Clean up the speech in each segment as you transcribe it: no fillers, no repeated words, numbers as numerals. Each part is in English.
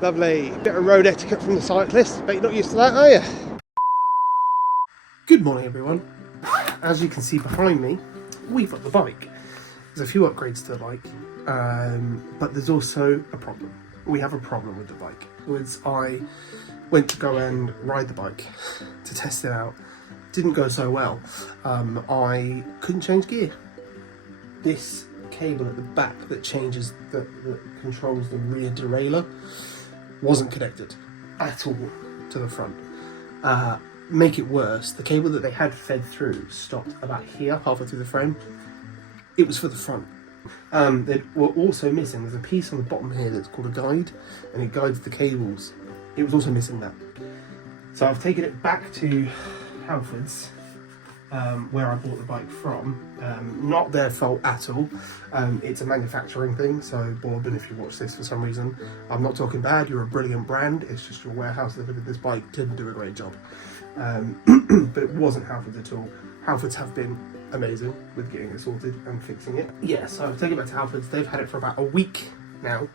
Lovely bit of road etiquette from the cyclist. Bet you're not used to that, are you? Good morning, everyone. As you can see behind me, we've got the bike. There's a few upgrades to the bike, but there's also a problem. We have a problem with the bike. I went to go and ride the bike to test it out. Didn't go so well. I couldn't change gear. This cable at the back that controls the rear derailleur wasn't connected at all to the front. Make it worse, the cable that they had fed through stopped about here, halfway through the frame. It was for the front. They were also missing, there's a piece on the bottom here that's called a guide, and it guides the cables. It was also missing that. So I've taken it back to Halfords, where I bought the bike from. Not their fault at all. It's a manufacturing thing, so Borbin, if you watch this for some reason, I'm not talking bad, you're a brilliant brand, it's just your warehouse that did this bike didn't do a great job. But it wasn't Halfords at all. Halfords have been amazing with getting it sorted and fixing it. Yeah, so I've taken it back to Halfords. They've had it for about a week now.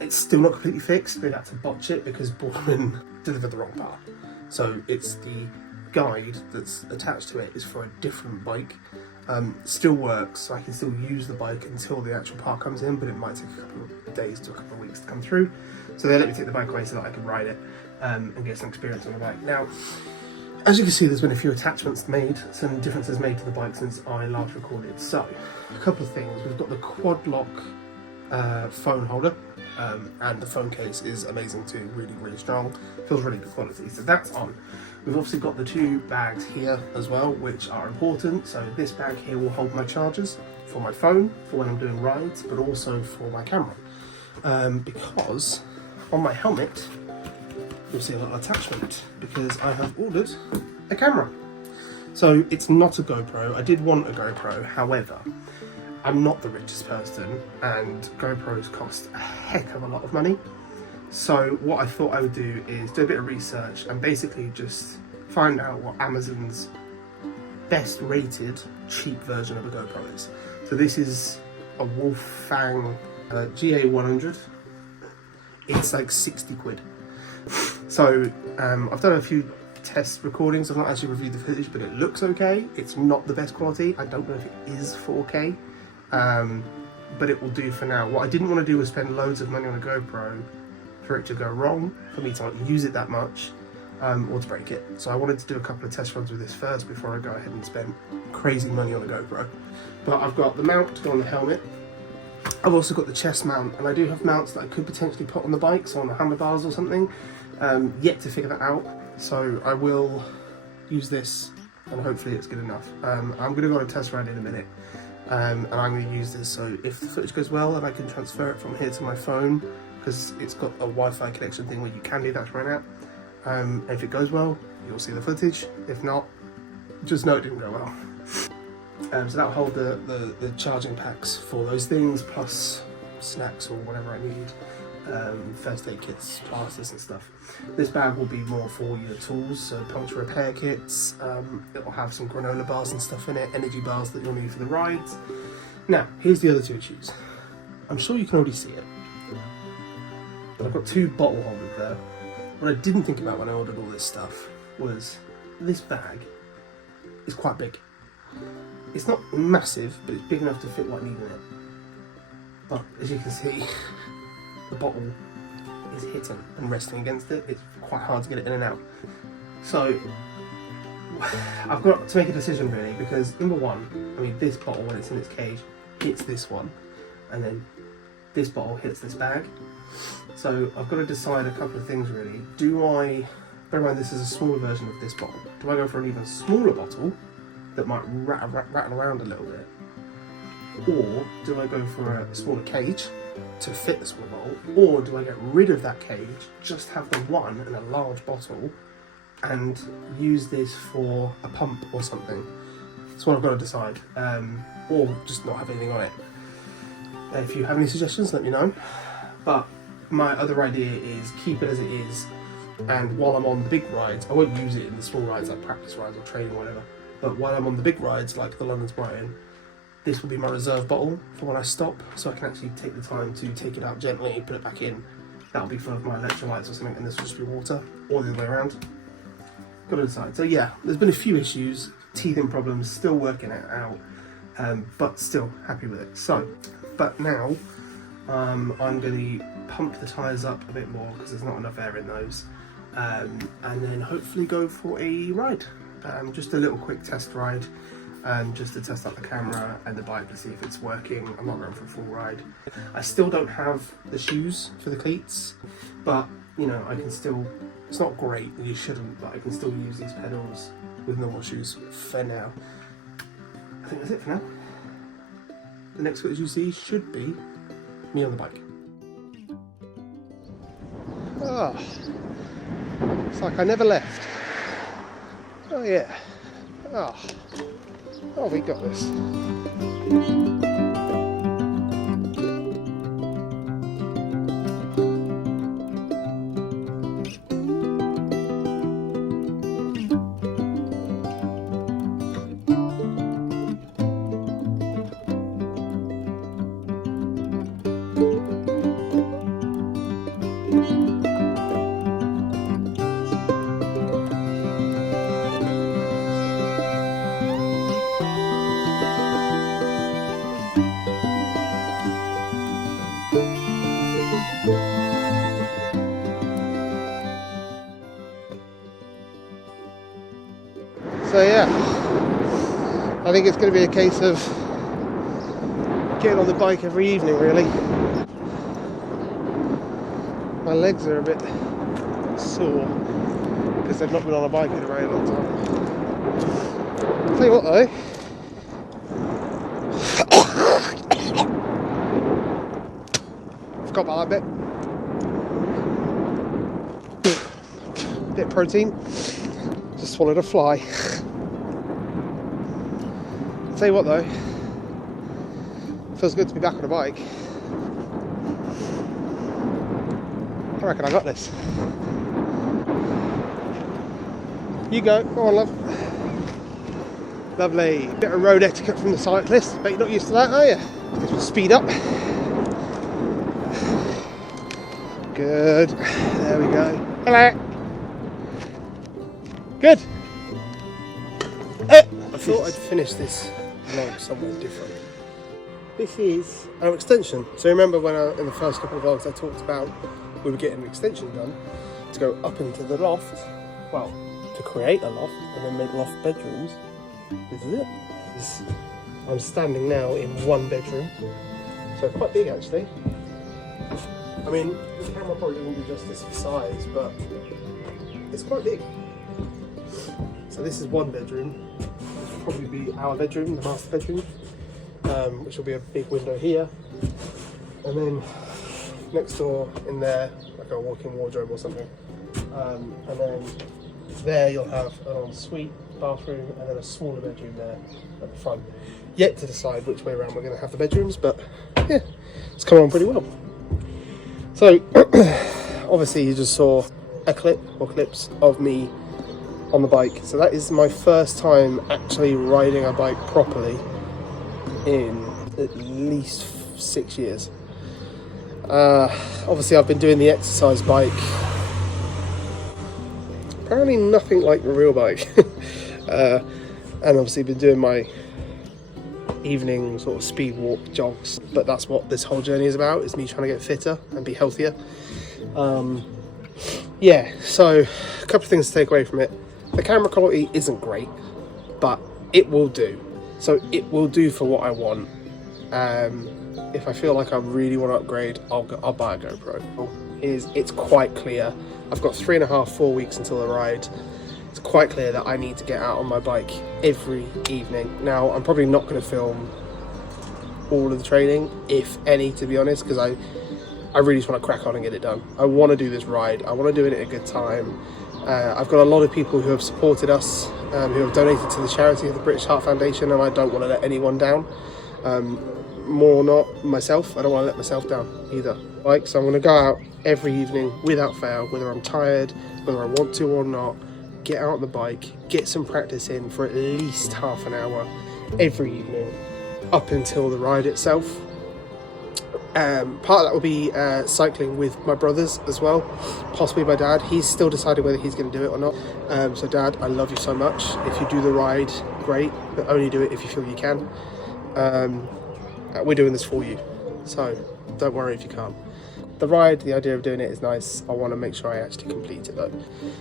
It's still not completely fixed. They've had to botch it because Borbin delivered the wrong part. So it's the guide that's attached to it is for a different bike. Still works, so I can still use the bike until the actual part comes in, but it might take a couple of days to a couple of weeks to come through. So they let me take the bike away so that I can ride it and get some experience on the bike. Now, as you can see, there's been a few attachments made, some differences made to the bike since I last recorded. So, a couple of things. We've got the quad lock phone holder, and the phone case is amazing too, really, really strong. Feels really good quality, so that's on. We've obviously got the two bags here as well, which are important. So this bag here will hold my chargers for my phone, for when I'm doing rides, but also for my camera. Because on my helmet, you'll see a little attachment, because I have ordered a camera. So it's not a GoPro. I did want a GoPro, however, I'm not the richest person, and GoPros cost a heck of a lot of money. So what I thought I would do is do a bit of research and basically just find out what Amazon's best rated cheap version of a GoPro is. So this is a Wolfgang GA100. It's like 60 quid. So I've done a few test recordings. I've not actually reviewed the footage, but it looks okay. It's not the best quality. I don't know if it is 4K, but it will do for now. What I didn't want to do was spend loads of money on a GoPro for it to go wrong, for me to not use it that much, or to break it. So I wanted to do a couple of test runs with this first before I go ahead and spend crazy money on a GoPro. But I've got the mount to go on the helmet. I've also got the chest mount, and I do have mounts that I could potentially put on the bike, so on the handlebars or something. Yet to figure that out, so I will use this and hopefully it's good enough. I'm going to go on a test ride in a minute, and I'm going to use this so if the footage goes well and I can transfer it from here to my phone, because it's got a Wi-Fi connection thing where you can do that to run out. And if it goes well, you'll see the footage. If not, just know it didn't go well. So that'll hold the charging packs for those things, plus snacks or whatever I need. First aid kits, plasters and stuff. This bag will be more for your tools, so puncture repair kits. It will have some granola bars and stuff in it, energy bars that you'll need for the rides. Now, here's the other two issues. I'm sure you can already see it, but I've got two bottle holders there. What I didn't think about when I ordered all this stuff was this bag is quite big. It's not massive, but it's big enough to fit what I need in it. But as you can see, the bottle is hitting and resting against it. It's quite hard to get it in and out. So I've got to make a decision really, because number one, I mean, this bottle when it's in its cage hits this one, and then this bottle hits this bag. So I've got to decide a couple of things really. Bear in mind this is a smaller version of this bottle. Do I go for an even smaller bottle that might rattle around a little bit? Or do I go for a smaller cage to fit the smaller bottle? Or do I get rid of that cage, just have the one in a large bottle, and use this for a pump or something? That's what I've got to decide. Or just not have anything on it. If you have any suggestions, let me know. But my other idea is keep it as it is, and while I'm on the big rides, I won't use it in the small rides like practice rides or training or whatever, but while I'm on the big rides like the London's Brighton, this will be my reserve bottle for when I stop, so I can actually take the time to take it out gently, put it back in, that'll be full of my electrolytes or something, and this will just be water, or the other way around. Got to decide. So yeah, there's been a few issues, teething problems, still working it out, but still happy with it. So, but now I'm going to pump the tyres up a bit more because there's not enough air in those, and then hopefully go for a ride, just a little quick test ride, just to test out the camera and the bike to see if it's working. I'm not going for a full ride. I still don't have the shoes for the cleats, but you know, I can still, it's not great, you shouldn't, but I can still use these pedals with normal shoes for now. I think that's it for now. The next footage you see should be me on the bike. Oh, it's like I never left. Oh yeah. Oh, we got this. So yeah, I think it's going to be a case of getting on the bike every evening really. My legs are a bit sore because they've not been on a bike in a very long time. I'll tell you what though, forgot about that bit of protein, just swallowed a fly. Tell you what though, feels good to be back on a bike. I reckon I got this. You go on love. Lovely, bit of road etiquette from the cyclist, but you're not used to that, are you? Guess we'll speed up. Good, there we go. Hello. Good. I thought I'd finish this vlog somewhere different. This is our extension. So remember when in the first couple of vlogs I talked about we were getting an extension done to go up into the loft, well, to create a loft and then make loft bedrooms. This is it. I'm standing now in one bedroom, so quite big actually. I mean, the camera probably doesn't do justice for size, but it's quite big. So this is one bedroom. This will probably be our bedroom, the master bedroom, which will be a big window here. And then next door in there, like a walk-in wardrobe or something. And then there you'll have an ensuite bathroom and then a smaller bedroom there at the front. Yet to decide which way around we're going to have the bedrooms, but yeah, it's come on pretty well. So obviously you just saw a clip or clips of me on the bike. So that is my first time actually riding a bike properly in at least 6 years. Obviously I've been doing the exercise bike, apparently nothing like the real bike. And obviously been doing my evening sort of speed walk jogs, but that's what this whole journey is about, is me trying to get fitter and be healthier. Yeah, so a couple of things to take away from it. The camera quality isn't great, but it will do. So it will do for what I want. If I feel like I really want to upgrade, I'll buy a GoPro. It's quite clear. I've got 3.5, 4 weeks until the ride. It's quite clear that I need to get out on my bike every evening. Now, I'm probably not going to film all of the training, if any, to be honest, because I really just want to crack on and get it done. I want to do this ride. I want to do it at a good time. I've got a lot of people who have supported us, who have donated to the charity of the British Heart Foundation, and I don't want to let anyone down. More or not myself, I don't want to let myself down either. So I'm going to go out every evening without fail, whether I'm tired, whether I want to or not, get out on the bike, get some practice in for at least half an hour every evening up until the ride itself. Part of that will be cycling with my brothers as well, possibly my dad. He's still deciding whether he's going to do it or not. So Dad, I love you so much. If you do the ride, great, but only do it if you feel you can. We're doing this for you, so don't worry if you can't. The ride, the idea of doing it is nice. I want to make sure I actually complete it though.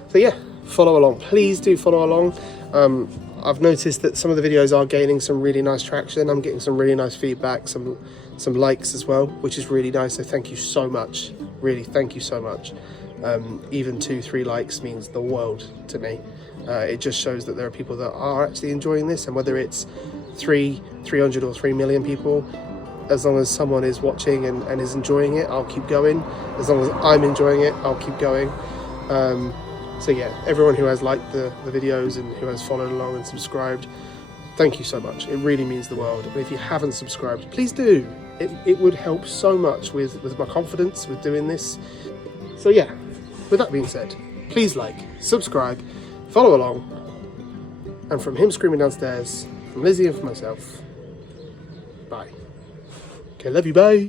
So yeah, follow along. Please do follow along. I've noticed that some of the videos are gaining some really nice traction. I'm getting some really nice feedback, some likes as well, which is really nice. So thank you so much. Really, thank you so much. Even 2-3 likes means the world to me. It just shows that there are people that are actually enjoying this, and whether it's 300 or 3 million people, as long as someone is watching and is enjoying it, I'll keep going. As long as I'm enjoying it, I'll keep going. So yeah, everyone who has liked the videos and who has followed along and subscribed, thank you so much. It really means the world. And if you haven't subscribed, please do. It would help so much with my confidence with doing this. So yeah, with that being said, please like, subscribe, follow along. And from him screaming downstairs, from Lizzie and from myself, bye. Okay, love you, bye.